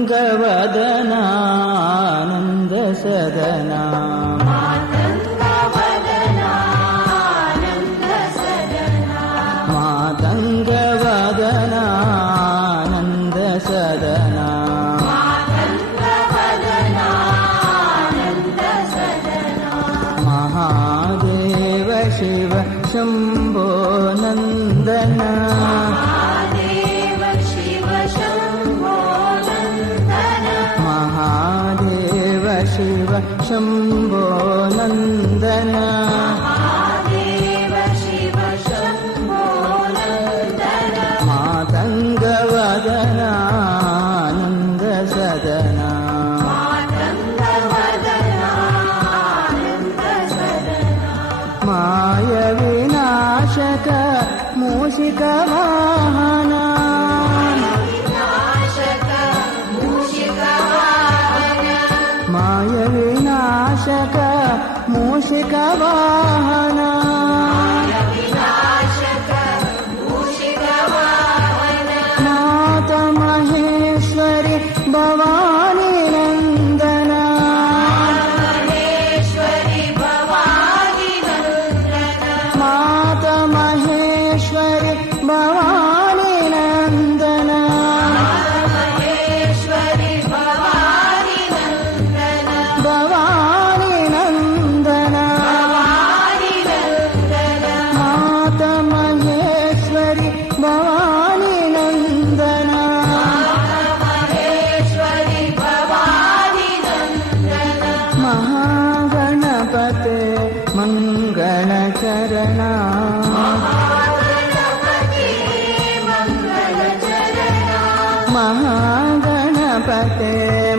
ಮಾತಂಗವದನಾ ಆನಂದ ಸದನಾ ಮಾತಂಗವದನಾ ಆನಂದ ಸದನಾ ಮಹಾದೇವ ಶಿವ ಶಂಭೋ ನಂದನ ಮಹಾದೇವ ಶಿವ ಶಂಭೋ ನಂದನ ಮಾತಂಗವದನ ಆನಂದ ಸದನ ಮಾಯ ವಿನಾಶಕ ಮೂಷಿಕ ವಾಹನ ಮಾಯ ವಿನಾಶಕ ಮೂಷಿಕ ವಾಹನ ಮಾತ ಮಹೇಶ್ವರಿ ಭವಾನಿ ನಂದನ ಮಾತ ಮಹೇಶ್ವರಿ ಭವಾನಿ ನಂದನ ಭವಾನಿ ನಂದನ ಮಾತ ಮಹೇಶ್ವರಿ ಭವಾನಿ ನಂದನ ಮಹಾಗಣಪತೆ ಮಂಗಳ ಚರಣ ಮಹಾಗಣಪತೆ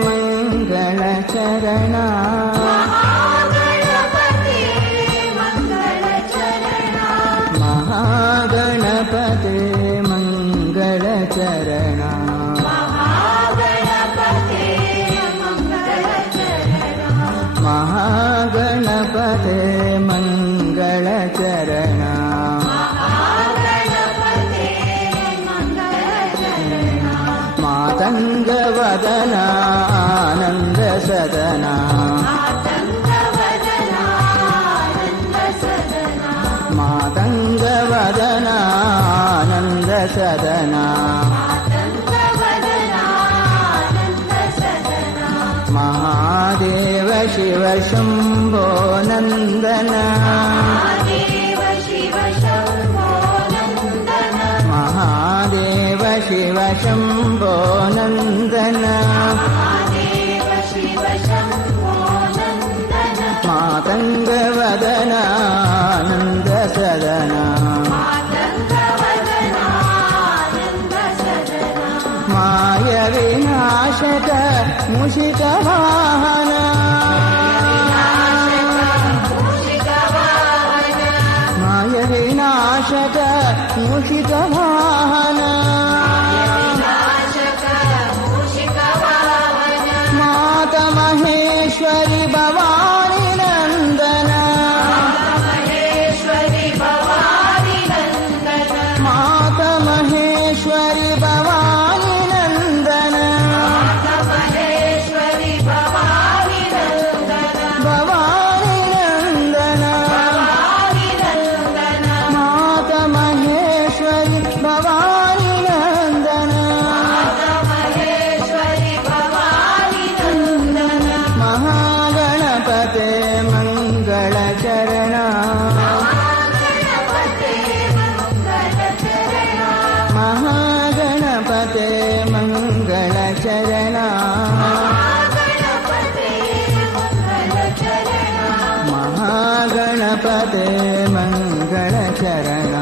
ಮಂಗಳ ಚರಣ ಮಹಾಗಣಪತೆ ಮಂಗಳ ಚರಣ ಮಹಾಗಣಪತೆ ಮಂಗಳ ಚರಣ ಮಾತಂಗವದನ ಆನಂದ ಸದನ ಮಾತಂಗವದನ ಆನಂದ ಸದನ ಮಹಾದೇವ ಶಿವ ಶಂಭೋ ನಂದನ ಮಹಾದೇವ ಶಿವ ಶಂಭೋ ನಂದನ ಮಾತಂಗವದನ ಆನಂದ ಸದನ ಮಾಯ ವಿನಾಶಕ ಮೂಷಿಕ ವಾಹನ ಮಾಯ ವಿನಾಶಕ ಮೂಷಿಕ ವಾಹನ ಮಾತ ಮಹೇಶ್ವರಿ ಭವಾನಿ ನಂದನ ಮಾತ ಮಹೇಶ್ವರಿ ಭವಾನಿ ನಂದನ ಭವಾನಿ ನಂದನ ಮಾತ ಮಹೇಶ್ವರಿ ಭವಾನಿ ನಂದನ ಮಹಾಗಣಪತೆ ಮಂಗಳ ಚರಣ ಮಹಾಗಣಪತೆ ಮಂಗಳ ಚರಣ ಮಹಾಗಣಪತೆ ಮಂಗಳ ಚರಣ